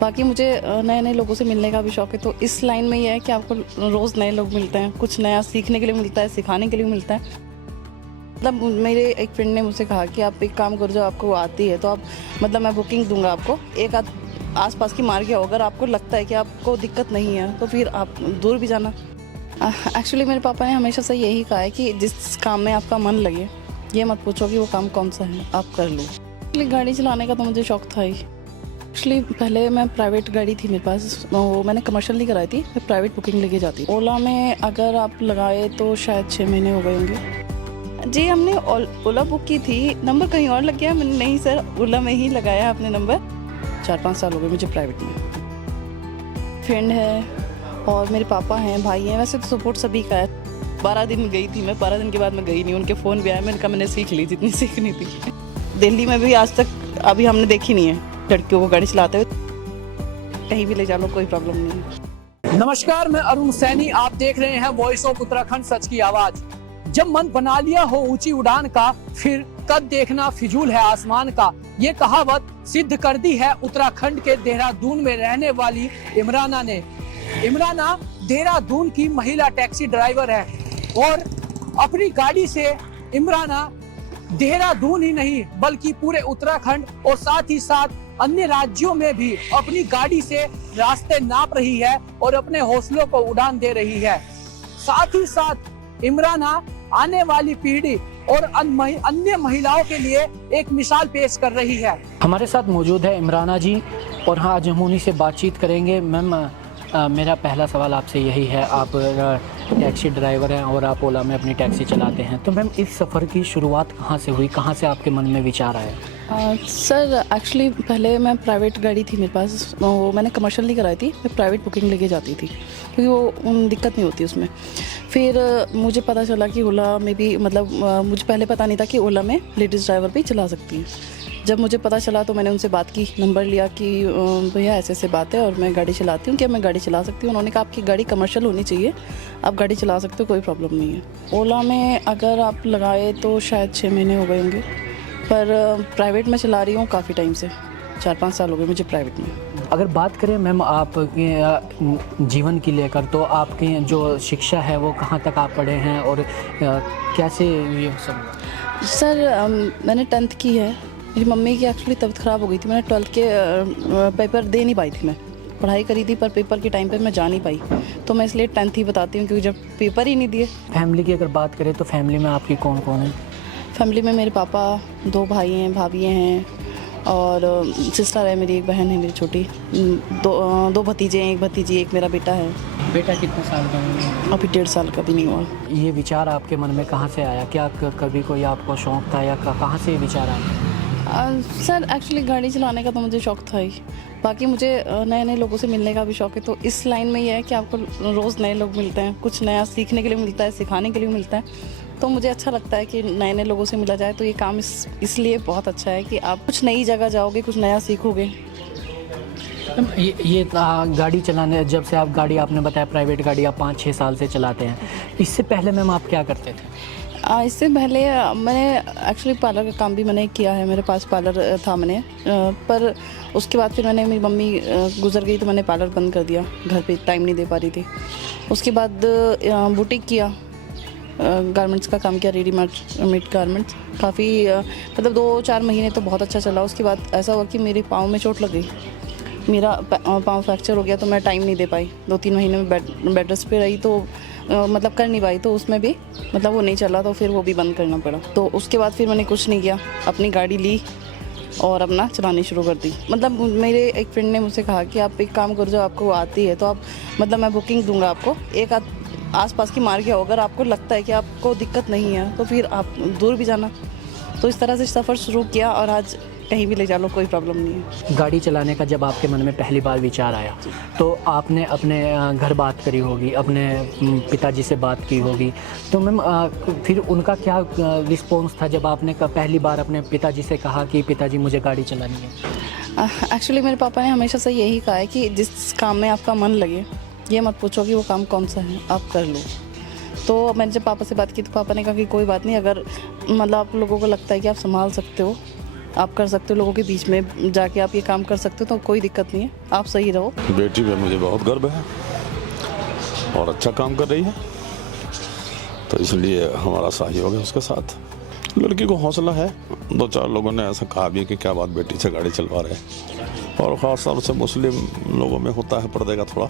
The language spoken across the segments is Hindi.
बाकी मुझे नए नए लोगों से मिलने का भी शौक है, तो इस लाइन में ये है कि आपको रोज़ नए लोग मिलते हैं, कुछ नया सीखने के लिए मिलता है, सिखाने के लिए मिलता है। मतलब मेरे एक फ्रेंड ने मुझसे कहा कि आप एक काम करो, जो आपको आती है तो आप मतलब मैं बुकिंग दूंगा आपको, एक आध आसपास की मार के आओ, अगर आपको लगता है कि आपको दिक्कत नहीं है तो फिर आप दूर भी जाना। एक्चुअली मेरे पापा ने हमेशा से यही कहा है कि जिस काम में आपका मन लगे, ये मत पूछो कि वो काम कौन सा है, आप कर लो। एक्चुअली गाड़ी चलाने का तो मुझे शौक था ही। एक्चुअली पहले मैं प्राइवेट गाड़ी थी मेरे पास, वो मैंने कमर्शियल नहीं कराई थी, मैं प्राइवेट बुकिंग लेके जाती। ओला में अगर आप लगाए तो शायद 6 महीने हो गए होंगे जी। हमने ओला बुक की थी, नंबर कहीं और लग गया। मैंने नहीं सर, ओला में ही लगाया आपने नंबर। 4-5 साल हो गए मुझे प्राइवेट में। फ्रेंड है और मेरे पापा हैं, भाई हैं, वैसे तो सपोर्ट सभी का है। 12 दिन गई थी मैं, 12 दिन के बाद मैं गई नहीं। उनके फ़ोन भी आया, मैंने कहा मैंने सीख ली जितनी सीखनी थी। दिल्ली में भी आज तक अभी हमने देखी नहीं है लड़कियों को गाड़ी चलाते हुए। कहीं भी ले जा लो, कोई प्रॉब्लम नहीं है। नमस्कार, मैं अरुण सैनी, आप देख रहे हैं वॉइस ऑफ उत्तराखंड, सच की आवाज। जब मन बना लिया हो ऊंची उड़ान का, फिर कद देखना फिजूल है आसमान का। ये कहावत सिद्ध कर दी है उत्तराखंड के देहरादून में रहने वाली इमराना ने। इमराना देहरादून की महिला टैक्सी ड्राइवर है और अपनी गाड़ी से इमराना देहरादून ही नहीं बल्कि पूरे उत्तराखंड और साथ ही साथ अन्य राज्यों में भी अपनी गाड़ी से रास्ते नाप रही है और अपने हौसलों को उड़ान दे रही है। साथ ही साथ इमराना आने वाली पीढ़ी और अन्य महिलाओं के लिए एक मिसाल पेश कर रही है। हमारे साथ मौजूद है इमराना जी और हाँ, आज हम उन्हीं से बातचीत करेंगे। मैम, मेरा पहला सवाल आपसे यही है, आप टैक्सी ड्राइवर हैं और आप ओला में अपनी टैक्सी चलाते हैं, तो मैम इस सफ़र की शुरुआत कहाँ से हुई, कहाँ से आपके मन में विचार आया? सर एक्चुअली पहले मैं प्राइवेट गाड़ी थी मेरे पास, वो मैंने कमर्शियल नहीं कराई थी, मैं प्राइवेट बुकिंग लेके जाती थी क्योंकि वो दिक्कत नहीं होती उसमें। फिर मुझे पता चला कि ओला में भी मतलब मुझे पहले पता नहीं था कि ओला में लेडीज़ ड्राइवर भी चला सकती हैं। जब मुझे पता चला तो मैंने उनसे बात की, नंबर लिया कि भैया ऐसे ऐसे बात है और मैं गाड़ी चलाती हूँ, क्या मैं गाड़ी चला सकती हूँ? उन्होंने कहा आपकी गाड़ी कमर्शियल होनी चाहिए, आप गाड़ी चला सकते हो, कोई प्रॉब्लम नहीं है। ओला में अगर आप लगाए तो शायद 6 महीने हो गए होंगे, पर प्राइवेट में चला रही हूँ काफ़ी टाइम से, 4-5 साल हो गए मुझे प्राइवेट में। अगर बात करें मैम आपके जीवन की लेकर, तो आपकी जो शिक्षा है वो कहाँ तक आप पढ़े हैं और कैसे ये सब? सर मैंने 10th की है। मेरी मम्मी की एक्चुअली तबीयत ख़राब हो गई थी, मैंने 12th के पेपर दे नहीं पाई थी। मैं पढ़ाई करी थी पर पेपर के टाइम पे मैं जा नहीं पाई, तो मैं इसलिए 10th ही बताती हूँ क्योंकि जब पेपर ही नहीं दिए। फैमिली की अगर बात करें तो फैमिली में आपकी कौन कौन है? फैमिली में मेरे पापा, 2 भाई हैं, भाभी हैं और सिस्टर है मेरी, एक बहन है मेरी छोटी, 2 भतीजे हैं, एक भतीजी, एक मेरा बेटा है। बेटा कितने साल का है? अभी 1.5 साल का भी नहीं हुआ। ये विचार आपके मन में कहाँ से आया? क्या कभी कोई आपको शौक था या कहाँ से ये विचार आया? सर एक्चुअली गाड़ी चलाने का तो मुझे शौक था ही। बाकी मुझे नए नए लोगों से मिलने का भी शौक है, तो इस लाइन में ये है कि आपको रोज़ नए लोग मिलते हैं, कुछ नया सीखने के लिए मिलता है, सिखाने के लिए मिलता है। तो मुझे अच्छा लगता है कि नए नए लोगों से मिला जाए, तो ये काम इसलिए बहुत अच्छा है कि आप कुछ नई जगह जाओगे, कुछ नया सीखोगे। ये गाड़ी चलाने, जब से आप गाड़ी, आपने बताया प्राइवेट गाड़ी आप 5-6 साल से चलाते हैं, इससे पहले मैम आप क्या करते थे? इससे पहले मैंने एक्चुअली पार्लर का काम भी मैंने किया है, मेरे पास पार्लर था मैंने, पर उसके बाद फिर मेरी मम्मी गुजर गई तो मैंने पार्लर बंद कर दिया, घर पे टाइम नहीं दे पा रही थी। उसके बाद बुटीक किया, गारमेंट्स का काम किया, रेडीमेड गारमेंट्स, काफ़ी मतलब 2-4 महीने तो बहुत अच्छा चला। उसके बाद ऐसा हुआ कि मेरे पाँव में चोट लग गई, मेरा पाँव फ्रैक्चर हो गया, तो मैं टाइम नहीं दे पाई। 2-3 महीने में बेड रेस्ट पे रही, तो मतलब कर नहीं पाई, तो उसमें भी मतलब वो नहीं चला, तो फिर वो भी बंद करना पड़ा। तो उसके बाद फिर मैंने कुछ नहीं किया, अपनी गाड़ी ली और अपना चलानी शुरू कर दी। मतलब मेरे एक फ्रेंड ने मुझसे कहा कि आप एक काम करो, जो आपको आती है तो आप मतलब मैं बुकिंग दूंगा आपको, एक आध आसपास की मार के आओ, अगर आपको लगता है कि आपको दिक्कत नहीं है तो फिर आप दूर भी जाना। तो इस तरह से सफ़र शुरू किया और आज कहीं भी ले जा लो, कोई प्रॉब्लम नहीं है। गाड़ी चलाने का जब आपके मन में पहली बार विचार आया तो आपने अपने घर बात करी होगी, अपने पिताजी से बात की होगी, तो मैम फिर उनका क्या रिस्पॉन्स था जब आपने पहली बार अपने पिताजी से कहा कि पिताजी मुझे गाड़ी चलानी है? एक्चुअली मेरे पापा ने हमेशा से यही कहा है कि जिस काम में आपका मन लगे, ये मत पूछो कि वो काम कौन सा है, आप कर लो। तो मैंने जब पापा से बात की तो पापा ने कहा कि कोई बात नहीं, अगर मतलब आप लोगों को लगता है कि आप संभाल सकते हो आप कर सकते हो, लोगों के बीच में जाके आप ये काम कर सकते हो, तो कोई दिक्कत नहीं है, आप सही रहो। बेटी पे मुझे बहुत गर्व है और अच्छा काम कर रही है, तो इसलिए हमारा सहयोग है उसके साथ। लड़की को हौसला है, 2-4 लोगों ने ऐसा कहा भी कि क्या बात बेटी से गाड़ी चलवा रहे हैं, और ख़ास तौर से मुस्लिम लोगों में होता है पर्दे का थोड़ा,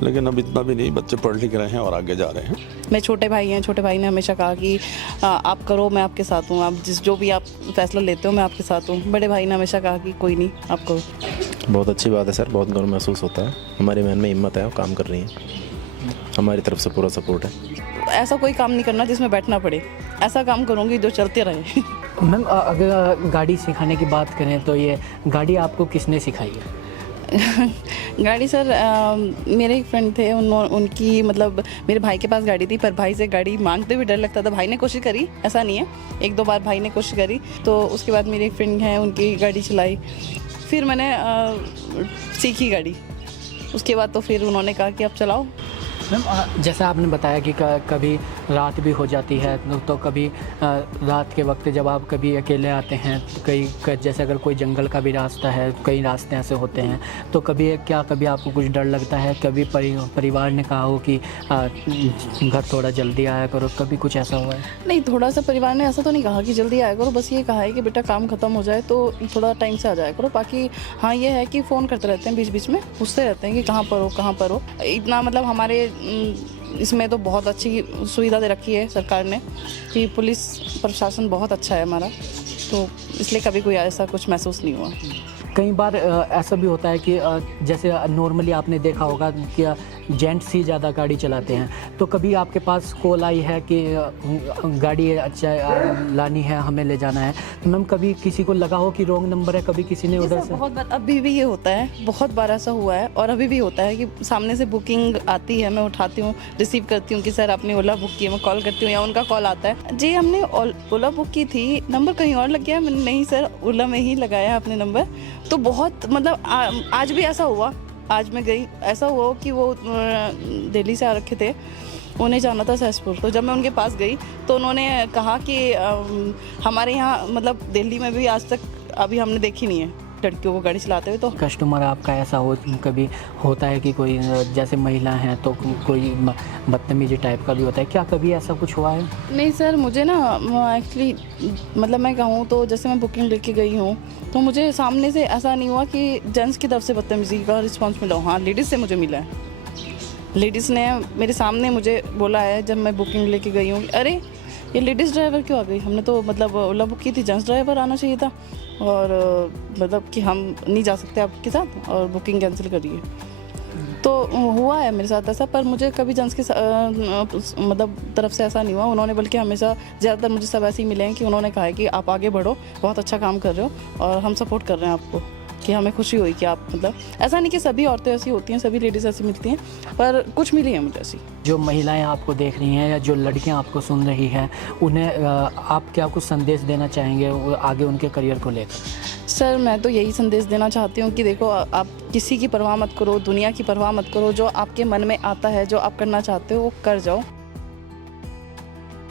लेकिन अब इतना भी नहीं, बच्चे पढ़ लिख रहे हैं और आगे जा रहे हैं। मेरे छोटे भाई हैं, छोटे भाई ने हमेशा कहा कि आप करो, मैं आपके साथ हूँ, आप जो भी आप फैसला लेते हो मैं आपके साथ हूँ। बड़े भाई ने हमेशा कहा कि कोई नहीं, आप करो। बहुत अच्छी बात है सर, बहुत गर्व महसूस होता है, हमारी बहन में हिम्मत है, वो काम कर रही है, हमारी तरफ से पूरा सपोर्ट है। ऐसा कोई काम नहीं करना जिसमें बैठना पड़े, ऐसा काम करूँगी जो चलते रहे। मैम, अगर गाड़ी सिखाने की बात करें तो ये गाड़ी आपको किसने सिखाई है? गाड़ी सर मेरे एक फ्रेंड थे, उनकी मतलब मेरे भाई के पास गाड़ी थी, पर भाई से गाड़ी मांगते हुए डर लगता था। भाई ने कोशिश करी, ऐसा नहीं है, 1-2 बार भाई ने कोशिश करी, तो उसके बाद मेरी एक फ्रेंड है, उनकी गाड़ी चलाई, फिर मैंने सीखी गाड़ी। उसके बाद तो फिर उन्होंने कहा कि आप चलाओ। मैम, जैसा आपने बताया कि कभी रात भी हो जाती है, तो कभी रात के वक्त जब आप कभी अकेले आते हैं, कई जैसे अगर कोई जंगल का भी रास्ता है, कई रास्ते ऐसे होते हैं, तो कभी आपको कुछ डर लगता है? कभी परिवार ने कहा हो कि घर थोड़ा जल्दी आया करो, कभी कुछ ऐसा हुआ है? नहीं, थोड़ा सा परिवार ने ऐसा तो नहीं कहा कि जल्दी आया करो, बस ये कहा है कि बेटा काम ख़त्म हो जाए तो थोड़ा टाइम से आ जाया करो। बाकी हाँ, ये है कि फ़ोन करते रहते हैं, बीच बीच में पूछते रहते हैं कि कहाँ पर हो। इतना मतलब हमारे इसमें तो बहुत अच्छी सुविधा दे रखी है सरकार ने कि पुलिस प्रशासन बहुत अच्छा है हमारा, तो इसलिए कभी कोई ऐसा कुछ महसूस नहीं हुआ। कई बार ऐसा भी होता है कि जैसे नॉर्मली आपने देखा होगा कि जेंट्स ही ज़्यादा गाड़ी चलाते हैं, तो कभी आपके पास कॉल आई है कि गाड़ी अच्छा लानी है, हमें ले जाना है, तो मैम कभी किसी को लगा हो कि रॉन्ग नंबर है, कभी किसी ने उधर से? बहुत बार अभी भी ये होता है, बहुत बार ऐसा हुआ है, और अभी भी होता है कि सामने से बुकिंग आती है, मैं उठाती हूँ, रिसीव करती हूँ कि सर आपने ओला बुक की है, मैं कॉल करती हूँ, या उनका कॉल आता है, जी हमने ओला बुक की थी, नंबर कहीं और लग गया। मैंने नहीं सर, ओला में ही लगाया आपने नंबर। तो बहुत मतलब आज भी ऐसा हुआ, आज मैं गई, ऐसा हुआ कि वो दिल्ली से आ रखे थे, उन्हें जाना था सहसपुर, तो जब मैं उनके पास गई तो उन्होंने कहा कि हमारे यहाँ मतलब दिल्ली में भी आज तक अभी हमने देखी नहीं है लड़कियों को गाड़ी चलाते हुए। तो कस्टमर आपका ऐसा कभी होता है कि कोई जैसे महिला हैं तो कोई बदतमीजी टाइप का भी होता है, क्या कभी ऐसा कुछ हुआ है? नहीं सर, मुझे ना एक्चुअली मतलब मैं कहूँ तो जैसे मैं बुकिंग लेके गई हूँ, तो मुझे सामने से ऐसा नहीं हुआ कि जेंट्स की तरफ से बदतमीजी का रिस्पॉन्स मिला हो। हाँ, लेडीज़ से मुझे मिला है, लेडीज़ ने मेरे सामने मुझे बोला है जब मैं बुकिंग लेके गई हूँ, अरे ये लेडीज़ ड्राइवर क्यों आ गई, हमने तो मतलब ओला बुक की थी, जेंट्स ड्राइवर आना चाहिए था, और मतलब कि हम नहीं जा सकते आपके साथ और बुकिंग कैंसिल करिए। तो हुआ है मेरे साथ ऐसा, पर मुझे कभी जेंट्स के मतलब तरफ से ऐसा नहीं हुआ। उन्होंने बल्कि हमेशा ज़्यादातर मुझे सब ऐसे ही मिले हैं कि उन्होंने कहा है कि आप आगे बढ़ो, बहुत अच्छा काम कर रहे हो और हम सपोर्ट कर रहे हैं आपको, कि हमें खुशी हुई कि आप मतलब ऐसा नहीं कि सभी औरतें ऐसी होती हैं, सभी लेडीज़ ऐसी मिलती हैं, पर कुछ मिली हैं मुझे ऐसी। जो महिलाएं आपको देख रही हैं या जो लड़कियां आपको सुन रही हैं, उन्हें आप क्या कुछ संदेश देना चाहेंगे आगे उनके करियर को लेकर? सर मैं तो यही संदेश देना चाहती हूँ कि देखो, आप किसी की परवाह मत करो, दुनिया की परवाह मत करो, जो आपके मन में आता है, जो आप करना चाहते हो वो कर जाओ।